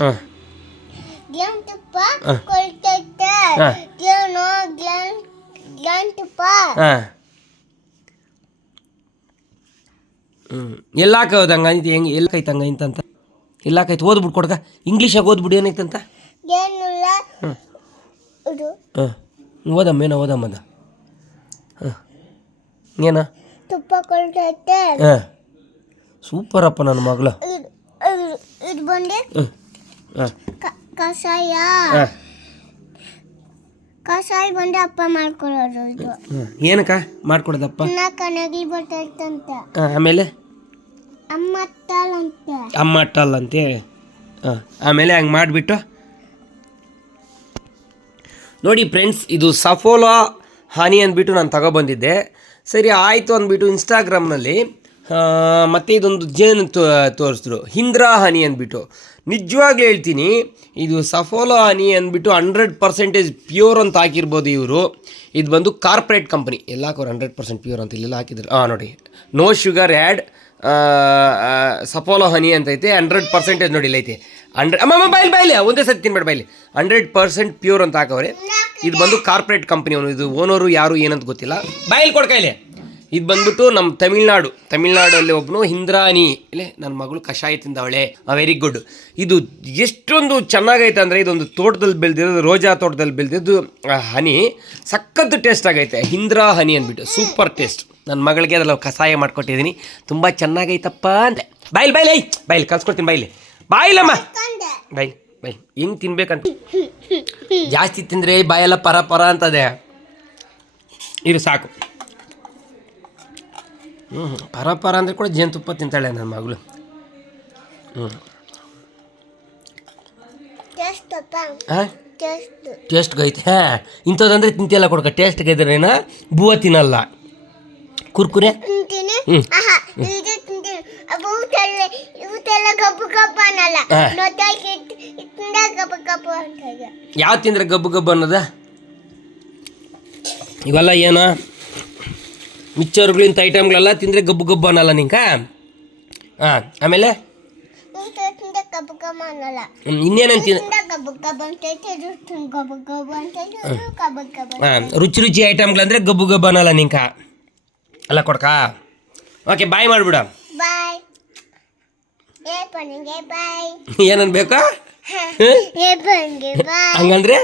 ಹಾಂ. ಹ. ಕೊಳ್ತೈತೆ. ಹ. ಗ್ಲಾನು ಗ್ಲಾನ್ ತುಪ್ಪ ಹಾಂ. ಹ್ಞೂ ಎಲ್ಲಾಕೈತೆ ಹಂಗೈತೆ ಹೆಂಗೆ ಎಲ್ಲಾಕೈತೆ ಹಂಗೈತೆ ಅಂತ ಎಲ್ಲಾಕೈತೆ ಓದ್ಬಿಟ್ಟು ಕೊಡ್ಕ ಇಂಗ್ಲೀಷಾಗ ಓದ್ಬಿಡು ಏನೈತಂತ? ಏನಿಲ್ಲ. ಹ್ಮ್. ಇದು. ಹಾಂ. ಓದಮ್ಮ ಏನೋ ಓದಮ್ಮ ಅದ. ಹಾಂ. ಏನ? ತುಪ್ಪ ಕೊಳ್ತೈತೆ. ಹಾಂ. ಸೂಪರಪ್ಪ ನನ್ನ ಮಗಳು. ಇದು ಇದು ಇದು ಬಂದು. ಹ್ಞೂ ಕಷಾಯ. ಕಷಾಯ ಬಂದು ಅಪ್ಪ ಮಾಡ್ಕೊಳ್ಳೋದು ಇದು. ಏನಕ್ಕ ಮಾಡ್ಕೊಡೋದಪ್ಪ? ನಾಲ್ಕು ನಗಿ ಬರ್ತೈತಂತ ಆಮೇಲೆ? ಅಮ್ಮ ಅಂತ ಅಮ್ಮ ಅಟ್ಟಲ್ಲ ಅಂತೆ ಹಾಂ. ಆಮೇಲೆ ಹಂಗೆ ಮಾಡಿಬಿಟ್ಟು? ನೋಡಿ ಫ್ರೆಂಡ್ಸ್ ಇದು ಸಫೋಲಾ ಹನಿ ಅಂದ್ಬಿಟ್ಟು ನಾನು ತಗೊಬಂದಿದ್ದೆ. ಸರಿ ಆಯಿತು ಅಂದ್ಬಿಟ್ಟು ಇನ್ಸ್ಟಾಗ್ರಾಮ್ನಲ್ಲಿ ಮತ್ತು ಇದೊಂದು ಜೇನು ತೋರಿಸಿದ್ರು. ಹಿಂದ್ರಾ ಹನಿ ಅಂದ್ಬಿಟ್ಟು. ನಿಜವಾಗ್ಲೂ ಹೇಳ್ತೀನಿ, ಇದು ಸಫೋಲೋ ಹನಿ ಅಂದ್ಬಿಟ್ಟು ಹಂಡ್ರೆಡ್ ಪರ್ಸೆಂಟೇಜ್ ಪ್ಯೂರ್ ಅಂತ ಹಾಕಿರ್ಬೋದು ಇವರು. ಇದು ಬಂದು ಕಾರ್ಪೊರೇಟ್ ಕಂಪ್ನಿ. ಎಲ್ಲ ಹಾಕೋರು ಹಂಡ್ರೆಡ್ ಪರ್ಸೆಂಟ್ ಪ್ಯೂರ್ ಅಂತ ಇಲ್ಲೆಲ್ಲ ಹಾಕಿದ್ರು. ಹಾಂ ನೋಡಿ. No sugar add Saffola honey ಅಂತ ಐತೆ. ಹಂಡ್ರೆಡ್ ಪರ್ಸೆಂಟೇಜ್ ನೋಡಿ ಇಲ್ಲೈತೆ. ಹಂಡ್ರೆಡ್ ಅಮ್ಮ ಬೈಲಿ ಬೈಲಿ. ಒಂದೇ ಸತಿ ತಿನ್ಬೇಡ, ಬೈಲಿ. ಹಂಡ್ರೆಡ್ ಪರ್ಸೆಂಟ್ ಪ್ಯೂರ್ ಅಂತ ಹಾಕವ್ರೆ. ಇದು ಬಂದು ಕಾರ್ಪೊರೇಟ್ ಕಂಪ್ನಿ ಅವನು. ಇದು ಓನರು ಯಾರು ಏನಂತ ಗೊತ್ತಿಲ್ಲ. ಬಾಯ್ಲಿ ಕೊಡ್ಕೈಲೆ ಇದು ಬಂದ್ಬಿಟ್ಟು ನಮ್ಮ ತಮಿಳ್ನಾಡು. ತಮಿಳ್ನಾಡಲ್ಲಿ ಒಬ್ಬನು ಹಿಂದ್ರಾನಿ ಇಲ್ಲ ನನ್ನ ಮಗಳು ಕಷಾಯ ತಿಂದವಳೆ. ವೆರಿ ಗುಡ್ ಇದು ಎಷ್ಟೊಂದು ಚೆನ್ನಾಗೈತೆ ಅಂದರೆ ಇದೊಂದು ತೋಟದಲ್ಲಿ ಬೆಳೆದಿರೋದು, ರೋಜಾ ತೋಟದಲ್ಲಿ ಬೆಳೆದಿದ್ದು ಹನಿ. ಸಖತ್ತು ಟೇಸ್ಟ್ ಆಗೈತೆ. ಹಿಂದ್ರಾ ಹನಿ ಅಂದ್ಬಿಟ್ಟು. ಸೂಪರ್ ಟೇಸ್ಟ್ ನನ್ನ ಮಗಳಿಗೆ ಅದ್ರಲ್ಲಿ ಕಷಾಯ ಮಾಡ್ಕೊಟ್ಟಿದ್ದೀನಿ ತುಂಬ ಚೆನ್ನಾಗೈತಪ್ಪ ಅಂದೆ. ಬಾಯ್ಲಿ ಬಾಯ್ಲಿ ಐ ಬಾಯ್ಲಿ, ಕಲ್ಸ್ಕೊಡ್ತೀನಿ, ಬಾಯ್ಲಿ. ಬಾಯಿಲಮ್ಮ ಬಾಯ್ ಬಾಯ್ ಹೆಂಗೆ ತಿನ್ಬೇಕಂತ. ಜಾಸ್ತಿ ತಿಂದರೆ ಬಾಯೆಲ್ಲ ಪರ ಪರ ಅಂತದೆ. ಇದು ಸಾಕು. ಹ್ಞೂ ಪರ ಪರ ಅಂದರೆ ಕೂಡ ಜೇನುತುಪ್ಪ ತಿಂತಾಳೆ ನನ್ನ ಮಗಳು. ಹ್ಞೂ ಟೇಸ್ಟ್ ಹಾಂ ಗೈತೆ. ಹಾ. ಇಂಥದ್ದಂದ್ರೆ ತಿಂತಿಲ್ಲ ಕೊಡ್ಕ. ಟೇಸ್ಟ್ ಗೈದ್ರೇನ ಬೂವ ತಿನ್ನಲ್ಲ. ಕುರ್ಕುರೆ? ಯಾವ ತಿಂದ್ರೆ ಗಬ್ಬು ಗಬ್ಬು ಅನ್ನೋದ? ಇವೆಲ್ಲ ಏನು? ಮಿಕ್ಚರ್ಗಳು ಇಂಥ ಐಟಮ್ಗಳೆಲ್ಲ ತಿಂದರೆ ಗಬ್ಬು ಗಬ್ಬು ಅನ್ನಲ್ಲ ನಿಂಕ? ಹಾಂ ಆಮೇಲೆ? ಇನ್ನೇನಂತ ಹಾಂ ರುಚಿ ರುಚಿ ಐಟಮ್ಗಳಂದ್ರೆ ಗಬ್ಬು ಗಬ್ಬು ಅನ್ನಲ್ಲ ನಿಂಕ? ಅಲ್ಲ ಕೊಡ್ಕ? Okay bye ಮಾಡಿಬಿಡ. ಬಾಯ್ ಬಾಯ್ ಏನನ್ ಬೇಕಾ? ಏ ಪನಿಗೆ ಬಾಯ್ ಹಂಗಂದ್ರೆ?